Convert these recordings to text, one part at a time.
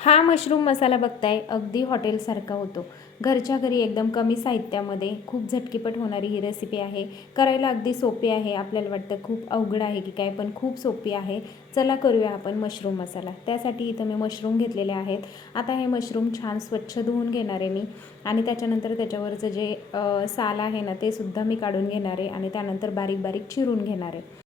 हा मशरूम मसाला बघताय अगदी हॉटेलसारखा होतो. घरच्या घरी एकदम कमी साहित्यामध्ये खूप झटकीपट होणारी ही रेसिपी आहे. करायला अगदी सोपी आहे. आपल्याला वाटतं खूप अवघड आहे की काय, पण खूप सोपी आहे. चला करूया आपण मशरूम मसाला. त्यासाठी इथं मी मशरूम घेतलेले आहेत. आता हे मशरूम छान स्वच्छ धुवून घेणार आहे मी आणि त्याच्यानंतर त्याच्यावरचं जे साल आहे ना ते सुद्धा मी काढून घेणार आहे आणि त्यानंतर बारीक बारीक चिरून घेणार आहे.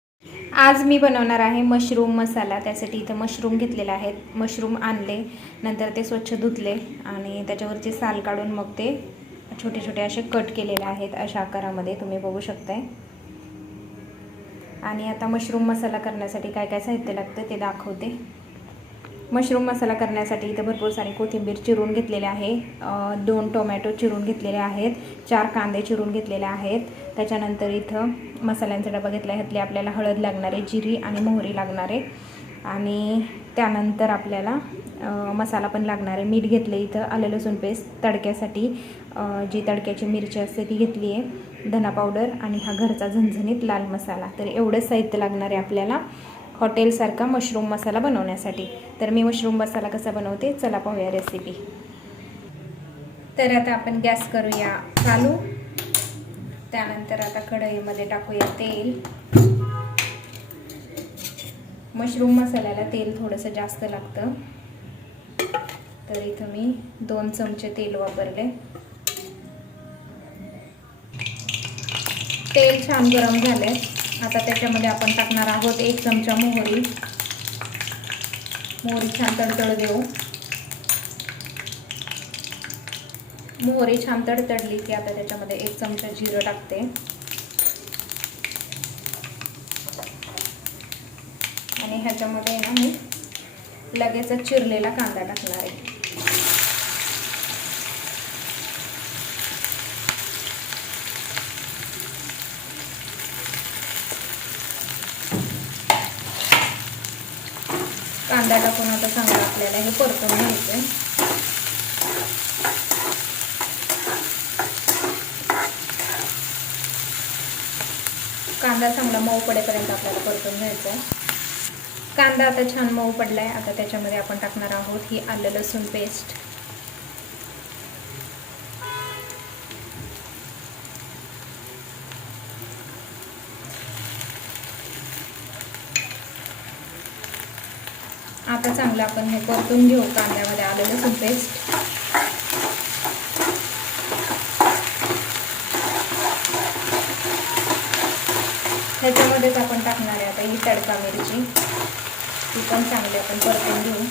आज मी बनवणार आहे मशरूम मसाला. त्यासाठी इथं मशरूम घेतलेले आहेत. मशरूम आणले, नंतर ते स्वच्छ धुतले आणि त्याच्यावरचे साल काढून मग ते छोटे छोटे असे कट केलेले आहेत. अशा आकारामध्ये तुम्ही बघू शकताय. आणि आता मशरूम मसाला करण्यासाठी काय काय साहित्य लागतं ते दाखवते. मशरूम मसाला करण्यासाठी इथं भरपूर सारी कोथिंबीर चिरून घेतलेले आहे, 2 टोमॅटो चिरून घेतलेले आहेत, 4 कांदे चिरून घेतलेले आहेत. त्याच्यानंतर इथं मसाल्यांचा डबा घेतला आहे. ह्यातली आपल्याला हळद लागणार आहे, जिरी आणि मोहरी लागणार आहे आणि त्यानंतर आपल्याला मसाला पण लागणार आहे. मीठ घेतले इथं, आलं लसूण पेस्ट तडक्यासाठी, जी तडक्याची मिरची असते ती घेतली आहे, धना पावडर आणि हा घरचा झणझणीत लाल मसाला. तर एवढंच साहित्य लागणार आहे आपल्याला हॉटेलसारखा मशरूम मसाला बनवण्यासाठी. तर मी मशरूम मसाला कसा बनवते चला पाहूया रेसिपी. तर आता आपण गॅस करूया चालू. त्यानंतर आता कढईमध्ये टाकूया तेल. मशरूम मसाल्याला तेल थोडंसं जास्त लागतं, तर इथं मी 2 चमचे तेल वापरले. तेल छान गरम झाले. आता त्याच्यामध्ये आपण टाकणार आहोत 1 चमचा मोहरी. मोहरी छान तडतड देऊ. मोहरी छान तडतडली की आता त्याच्यामध्ये 1 चमचा जिरं टाकते आणि ह्याच्यामध्ये ना मी लगेचच चिरलेला कांदा टाकणार आहे. कांदा टाकून आता चांगलं आपल्याला हे परतून घ्यायचं. कांदा चांगला मऊ पडेपर्यंत आपल्याला परतून घ्यायचा आहे. कांदा आता छान मऊ पडलाय. आता त्याच्यामध्ये आपण टाकणार आहोत ही आलं लसूण पेस्ट. आता चांगलं आपण हे परतून घेऊ कांद्यामध्ये आलं लसूण पेस्ट. ह्याच्यामध्येच आपण टाकणार आहे आता ही तडका मिरची. ती पण चांगली आपण परतून घेऊ.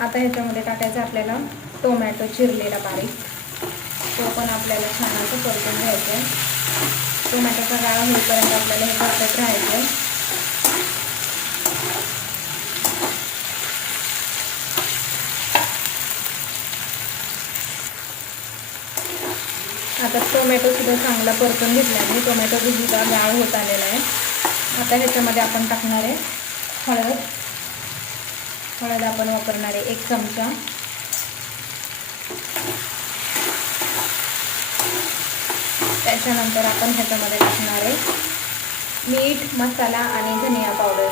आता ह्याच्यामध्ये टाकायचं आपल्याला टोमॅटो चिरलेला बारीक. तो पण आपल्याला छान असं परतून घ्यायचं आहे. टोमॅटोचा गाळा होईपर्यंत आपल्याला हे परतत राहायचं आहे. आता टोमॅटो सुद्धा चांगला परतून घेतल्याने टोमॅटो सुद्धा गाळ होत आलेला आहे. आता ह्याच्यामध्ये आपण टाकणार आहे हळद. हळद आपण वापरणार आहे 1 चमचा. त्याच्यानंतर आपण ह्याच्यामध्ये टाकणार आहे मीठ, मसाला आणि धनिया पावडर.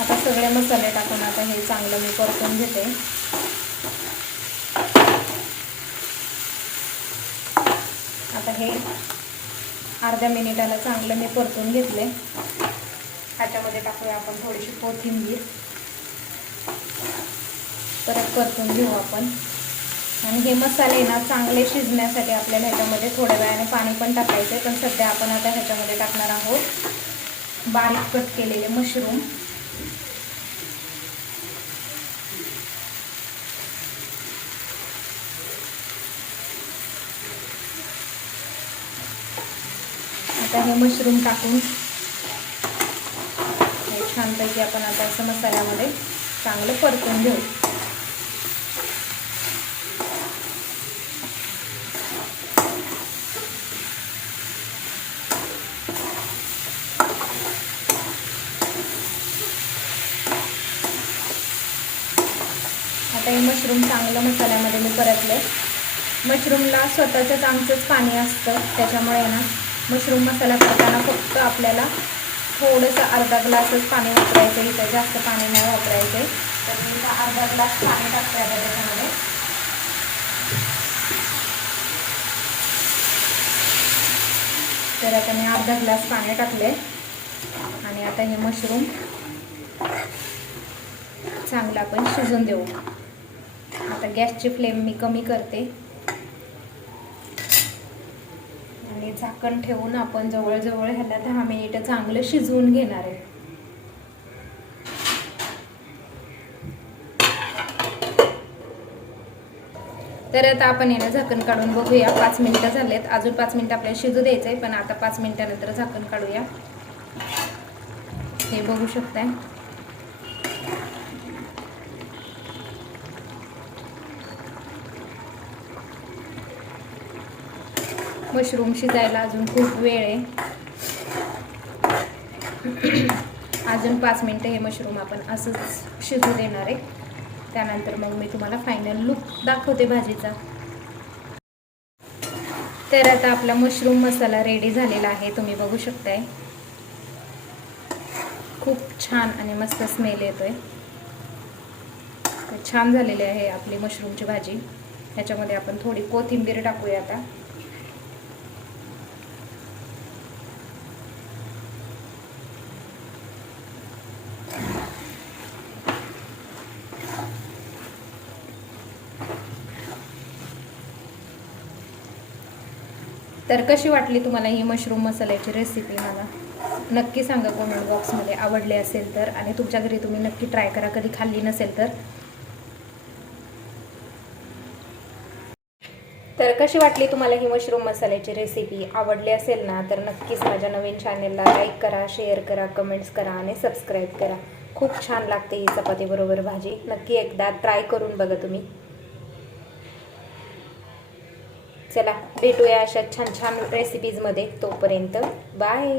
आता सगळे मसाले टाकून आता हे चांगलं मी परतून घेते. आता हे अर्ध्या मिनिटाला चांगलं मी परतून घेतले. ह्याच्यामध्ये टाकूया आपण थोडीशी कोथिंबीर. परत परतून घेऊ आपण. आणि हे मसाले ना चांगले शिजण्यासाठी आपल्याला ह्याच्यामध्ये थोड्या वेळाने पाणी पण टाकायचं आहे. पण सध्या आपण आता ह्याच्यामध्ये टाकणार आहोत बारीक कट केलेले मशरूम. आता हे मशरूम टाकून हे छानपैकी आपण आता असं मसाल्यामध्ये चांगलं परतून घेऊ. आता हे मशरूम चांगलं मसाल्यामध्ये मी परतले. मशरूमला स्वतःचंच आमचंच पाणी असतं, त्याच्यामुळे ना मशरूम मसाला करताना फक्त आपल्याला थोडंसं अर्धा ग्लासच पाणी वापरायचं, इथं जास्त पाणी नाही वापरायचं. तर मी इथं अर्धा ग्लास पाणी टाकते आता त्याच्यामध्ये. तर आता मी अर्धा ग्लास पाणी टाकले आणि आता हे मशरूम चांगलं आपण शिजून देऊ. आता गॅसची फ्लेम मी कमी करते आणि झाकण ठेवून आपण जवळजवळ ह्याला 10 मिनिटं चांगलं शिजवून घेणार आहे. तर आता आपण याला झाकण काढून बघूया. 5 मिनिटं झालेत, अजून 5 मिनिटं आपल्याला शिजू द्यायचं आहे, पण आता 5 मिनिटानंतर झाकण काढूया. हे बघू शकताय. मशरूम शिजायला अजून खूप वेळ आहे. अजून 5 मिनिटं हे मशरूम आपण असंच शिजू देणार आहे. त्यानंतर मग मी तुम्हाला फायनल लुक दाखवते भाजीचा. तर आता आपला मशरूम मसाला रेडी झालेला आहे, तुम्ही बघू शकताय. खूप छान आणि मस्त स्मेल येतोय. छान झालेली आहे आपली मशरूमची भाजी. ह्याच्यामध्ये आपण थोडी कोथिंबीर टाकूया आता. तर कशी वाटली तुम्हाला ही मशरूम मसाल्याची रेसिपी मला नक्की सांगा कमेंट बॉक्समध्ये. आवडली असेल तर, आणि तुमच्या घरी तुम्ही नक्की ट्राय करा कधी खाल्ली नसेल तर. तर कशी वाटली तुम्हाला ही मशरूम मसाल्याची रेसिपी? आवडली असेल ना तर नक्कीच माझ्या नवीन चॅनेलला लाईक करा, शेअर करा, कमेंट्स करा आणि सबस्क्राईब करा. खूप छान लागते ही चपातीबरोबर भाजी. नक्की एकदा ट्राय करून बघा तुम्ही. चला भेटूया अशा छान छान रेसिपीजमध्ये. तोपर्यंत बाय.